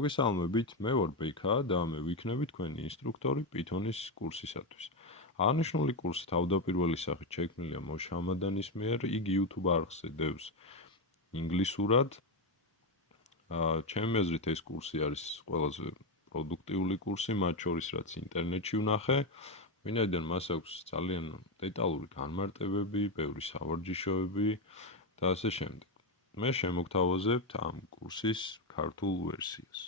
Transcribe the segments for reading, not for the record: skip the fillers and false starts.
მოგესალმებით, მე ვარ ბექა და მე ვიქნები თქვენი ინსტრუქტორი Python-ის კურსისათვის. აღნიშნული კურსი თავდაპირველი სახით შექმნილია მოშამადანის მიერ, იგი YouTube არხზე დევს ინგლისურად. ჩემი აზრით ეს კურსი არის ყველაზე პროდუქტიული კურსი, მათ შორის რაც ინტერნეტში ვნახე, ვინაიდან მას აქვს ძალიან დეტალური განმარტებები, ბევრი სავარჯიშოები და ასე შემდეგ. მე შემოგთავაზებთ ამ კურსის ქართულ ვერსიას.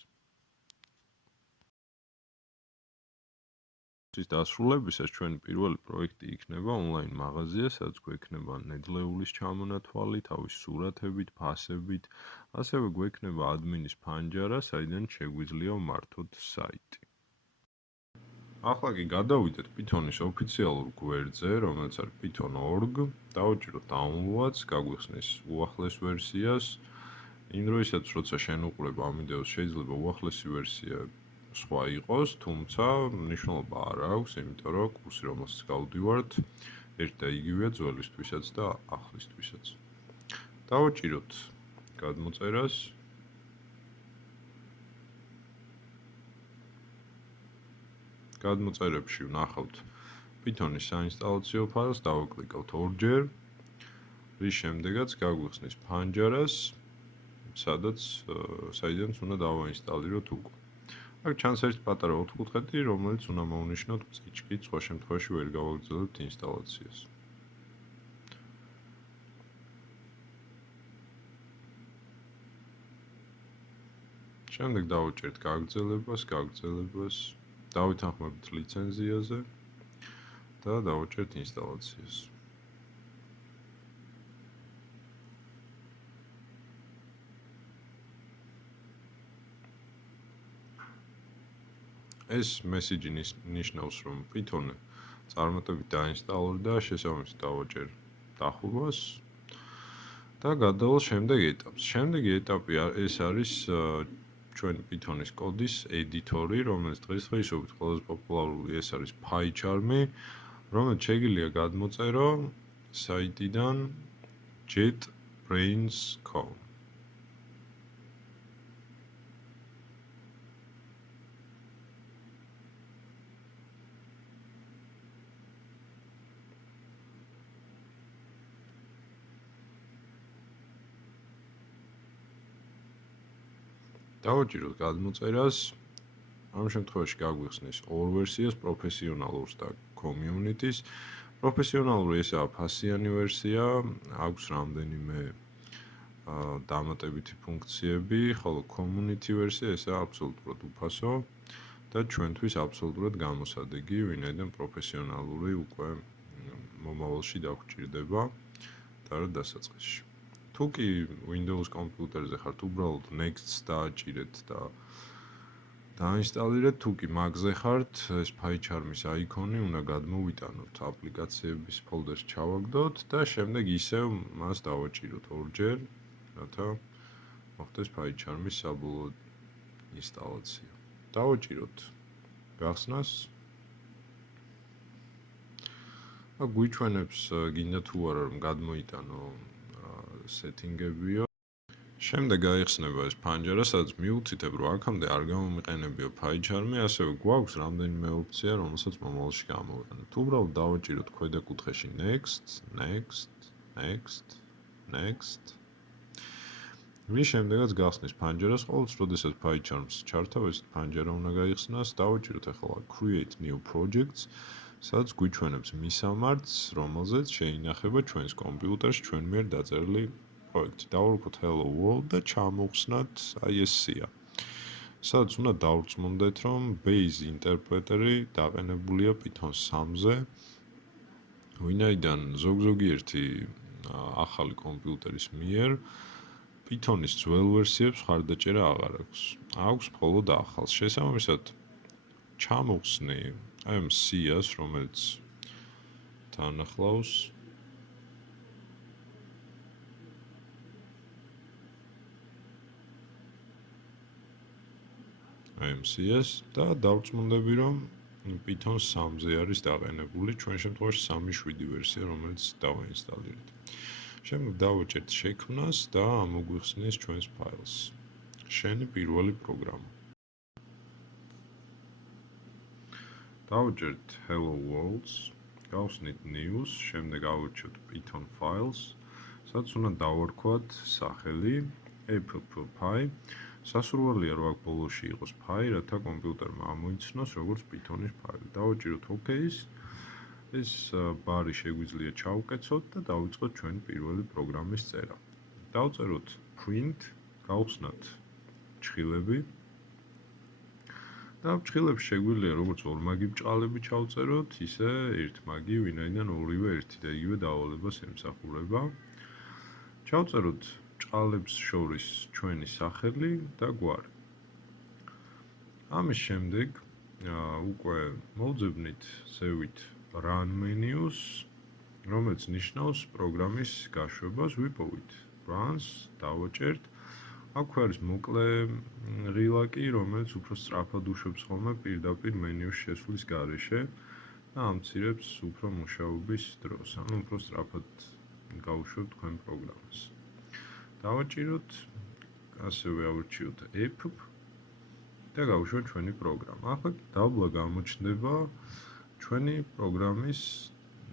კურსის დასრულებისას ჩვენი პირველი პროექტი იქნება ონლაინ მაღაზია, სადაც გვექნება ნედლეულის ჩამონათვალი, თავის სურათებით, ფასებით, ასევე გვექნება ადმინის ფანჯარა, საიდან შეგვიძლია ვმართოთ საიტი. ახლა კი გადავიდეთ Python-ის ოფიციალურ გვერდზე, რომელიც არის python.org. დავუჭიროთ download-ს, გაგვიხსნის უახლეს ვერსიას. იმ დროისაც, როცა შენ უყურებ ამ ვიდეოს, შეიძლება უახლესი ვერსია სხვა იყოს, თუმცა მნიშვნელობა არ აქვს, იმიტომ რომ კურსი, რომელსაც გავდივართ, ერთ და იგივეა ძველისთვისაც და ახლისთვისაც. დავუჭიროთ გადმოწერას. გადმოწერებში ვნახავთ Python-ის საინსტალაციო ფაილს, დავაკლიკავთ ორჯერ, რის შემდეგაც გაგვიხსნის ფანჯარას, საიდანაც უნდა დავაინსტალიროთ უკვე. აქ ჩანს ერთი პატარა ოთხკუთხედი, რომელიც უნდა მოვნიშნოთ წიჩქით, სხვა შემთხვევაში ვერ გავაგრძელებთ ინსტალაციას. შემდეგ დავუჭერთ გაგრძელებას, დავითანხმებით ლიცენზიაზე და დავუჭერთ ინსტალაციას. ეს მესიჯი ნიშნავს, რომ Python-ი წარმატებით დაინსტალურდა, შესაბამისად დავუჭერ დახურვას და გადავალ შემდეგ ეტაპს. შემდეგი ეტაპი ეს არის ჩვენი Python-ის კოდის ედიტორი, რომელიც დღესდღეობით ყველაზე პოპულარული ეს არის PyCharm-ი, რომელიც შეგიძლია გადმოწერო საიტიდან JetBrains.com. დავუჭიროთ გადმოწერას. ამ შემთხვევაში გაგვიხსნის ორ ვერსიას, პროფესიონალურს და community-ს. პროფესიონალური ესაა ფასიანი ვერსია, აქვს რამდენიმე დამატებითი ფუნქციები, ხოლო community ვერსია ესაა აბსოლუტურად უფასო და ჩვენთვის აბსოლუტურად გამოსადეგი, ვინაიდან პროფესიონალური უკვე მომავალში დაგვჭირდება და რა დასაწყისში. თუ კი Windows კომპიუტერზე ხართ, უბრალოდ next-ს დააჭირეთ და დაინსტალირეთ, თუ კი Mac-ზე ხართ, ეს PyCharm-ის აიკონი უნდა გადმოვიტანოთ, აპლიკაციების ფოლდერში ჩავაგდოთ და შემდეგ ისევ მას დავაჭიროთ ორჯერ, რათა მოხდეს PyCharm-ის საბოლოო ინსტალაცია. დავაჭიროთ გახსნას. გვიჩვენებს გინდა თუ არა რომ გადმოიტანო სეტინგებიო. შემდეგ გაიხსნება ეს ფანჯარა, სადაც მიუცითებ, რომ აქამდე არ გამომიყენებიო PyCharm-ი, ასევე გვაქვს რამდენიმე ოფცია, რომელსაც მომავალში გამოვიყენებთ. უბრალოდ დავაჭიროთ ქვედა კუთხეში next. რის შემდეგაც გახსნის ფანჯარას, ყოველთვის, როდესაც PyCharm-ს ჩართავ, ეს ფანჯარა უნდა გაიხსნას. დავაჭიროთ ახლა create new projects, სადაც გვიჩვენებს მისამართს, რომელზეც შეინახება ჩვენს კომპიუტერში ჩვენ მიერ დაწერილი პროექტი. დავურქვოთ hello world და ჩამოვხსნათ აი ეს სია. სადაც უნდა დავრწმუნდეთ, რომ base interpreter-ი დაყენებულია Python 3-ზე, ვინაიდან ზოგიერთი ახალი კომპიუტერის მიერ Python-ის ძველ ვერსიებს ხარდაჭერა აღარ აქვს. აქვს მხოლოდ ახალს. შესაბამისად, ჩამოვხსნი აი ამ სიას, რომელიც თან ახლავს AMCS და დავწმუნდები, რომ Python 3-ზე არის დაყენებული, ჩვენ შემთხვევაში 3.7 ვერსია, რომელიც დავაინსტალირეთ. შემდეგ დავაჭერთ შექმნას და ამოგვიხსნის ჩვენს ფაილს. შენი პირველი პროგრამა. დავუჭერთ hello worlds, გავხსნით news, შემდეგ ავირჩიოთ Python files, სადაც უნდა დავარქვათ სახელი app.py. სასურველია რომ აქ ბოლოში იყოს ფაი, რათა კომპიუტერმა ამოიცნოს როგორც Python-ის ფაილი. დავაჭიროთ OK-ს. ეს ბარი შეგვიძლია ჩავკეცოთ და დავიწყოთ ჩვენი პირველი პროგრამის წერა. დავწეროთ print, გავხსნათ ჭხილები. და ჭხილებს შეგვიძლია როგორც ორმაგი ბრჭყალები ჩავწეროთ, ისე ერთმაგი, ვინაიდან ორივე ერთი და იგივე დავალებას ემსახურება. ჩავწეროთ ჭყალებს შორის ჩვენი სახელი და გვარი. ამის შემდეგ უკვე მოვძებნით ზევით run menus, რომელიც ნიშნავს პროგრამის გაშვებას, ვიპოვით runs, დავაჭერთ. აქ არის მოკლე რილაკი, რომელიც უფრო სწრაფად უშვებს ხოლმე პირდაპირ მენიუს შესვლის გარეშე და ამცირებს უფრო მუშაობის დროს, ანუ უფრო სწრაფად გაუშვებთ თქვენ პროგრამას. დავაჭიროთ, ასევე ავირჩიოთ app და გავუშვათ ჩვენი პროგრამა. ახლა დაბლა გამოჩნდება ჩვენი პროგრამის,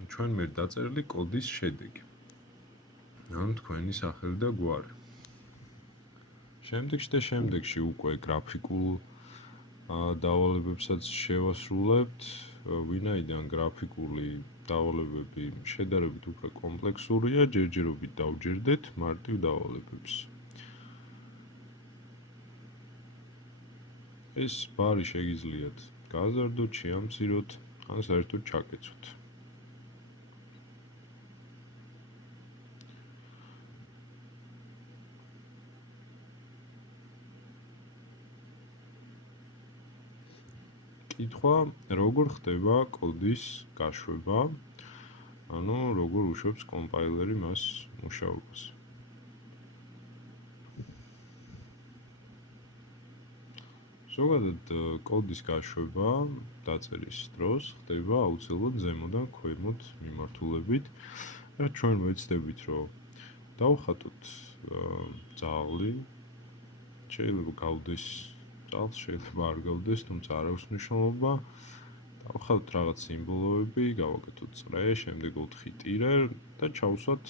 ჩვენ მიერ დაწერილი კოდის შედეგი. ანუ თქვენი სახელი და გვარი. შემდეგში უკვე გრაფიკულ დავალებებსაც შევასრულებთ, ვინაიდან გრაფიკული დავალებები შედარებით უფრო კომპლექსურია, ჯერჯერობით დავჯერდეთ მარტივ დავალებებს. ეს ბარი შეგიძლიათ გააზარდოთ, შეამციროთ, ან საერთოდ ჩაკეცოთ. კითხვა, როგორ ხდება კოდის გაშვება, ანუ როგორ უშვებს კომპაილერი მას მუშაობას. ზოგადად კოდის გაშვება დაწერის დროს ხდება აუცილებლად ზემოდან ქვემოთ მიმართულებით, რაც ჩვენ ვეცდებით, რომ დავხატოთ ძაღლი, შეიძლება გავდეს ძალს, შეიძლება არ გავდეს, თუმცა არ აქვს მნიშვნელობა. დავხატოთ რაღაც სიმბოლოები, გავაკეთოთ წრე, შემდეგ 4 ტირე და ჩავსვათ.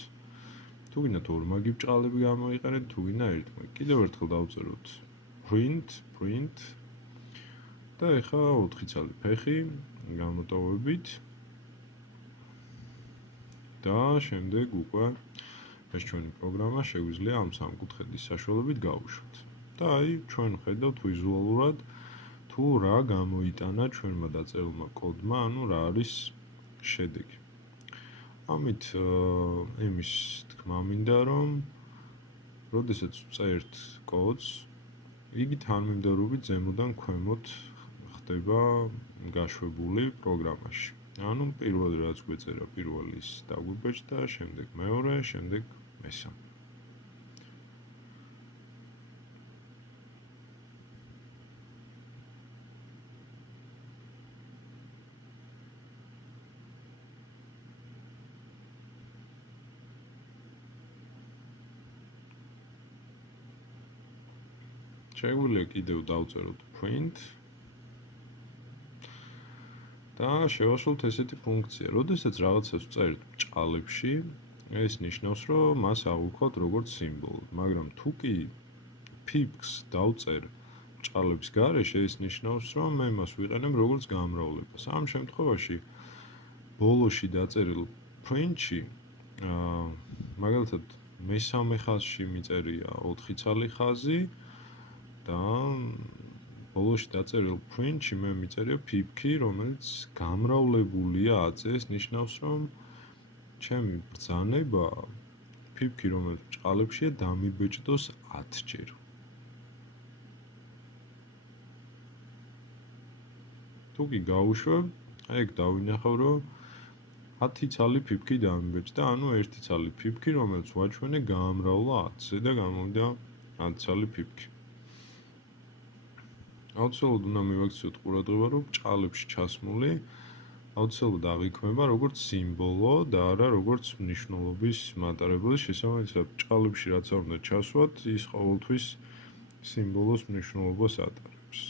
თუ გინდათ ორმაგი ბრჭყალები გამოიყენეთ, თუ გინდა ერთმაგი. კიდევ ერთხელ დავწეროთ print და ეხლა 4 ცალი ფეხი გამოტოვებით და შემდეგ უკვე ეს ჩვენი პროგრამა შეგვიძლია ამ სამკუთხედის საშუალებით გავუშვათ. და აი ჩვენ ხედავთ ვიზუალურად თუ რა გამოიტანა ჩვენმა დაწერილმა კოდმა, ანუ რა არის შედეგი. ამით იმის თქმა მინდა, რომ როდესაც ვწერთ კოდს, იგი თანმიმდევრობით ზემოდან ქვემოთ ხდება გაშვებული პროგრამაში. ანუ პირველი რაც გვეწერა, პირველი ის დაგვიბეჭდა, შემდეგ მეორე, შემდეგ მესამე. შეგვიძლია კიდევ დავწეროთ print და შევასრულოთ ესეთი ფუნქცია. როდესაც რაღაცას ვწერთ ბრჭყალებში, ეს ნიშნავს, რომ მას ავუქვათ როგორც სიმბოლო, მაგრამ თუ კი pip-ს დავწერ ბრჭყალების გარეშე, ეს ნიშნავს, რომ მე მას ვიყენებ როგორც გამრავლებას. ამ შემთხვევაში ბოლოში დაწერილ print-ში, მაგალითად, მესამე ხაზში მიწერია 4 ცალი ხაზი და ბოლოში დაწერილ print-ში მე მიწერია pip-ი, რომელიც გამრავლებულია 10-ზე, ეს ნიშნავს, რომ ჩემი ბრძანება pip-ი, რომელიც ბრჭყალებშია, დამიბეჭდოს 10 ჯერ. თუ კი გავუშვებ, აი ეგ დავინახავ, რომ 10 ცალი pip-ი დამიბეჭდა, ანუ 1 ცალი pip-ი, რომელიც ვაჩვენე გაამრავლა 10-ზე და გამოვიდა 10 ცალი pip-ი. აუცილებლად უნდა მივაქციოთ ყურადღება, რომ ბრჭყალებში ჩასმული აუცილებლად აღიქმება როგორც სიმბოლო და არა როგორც მნიშვნელობის მატარებელი. შესაბამისად, ბრჭყალებში რაც არ უნდა ჩასვათ, ის ყოველთვის სიმბოლოს მნიშვნელობას ატარებს.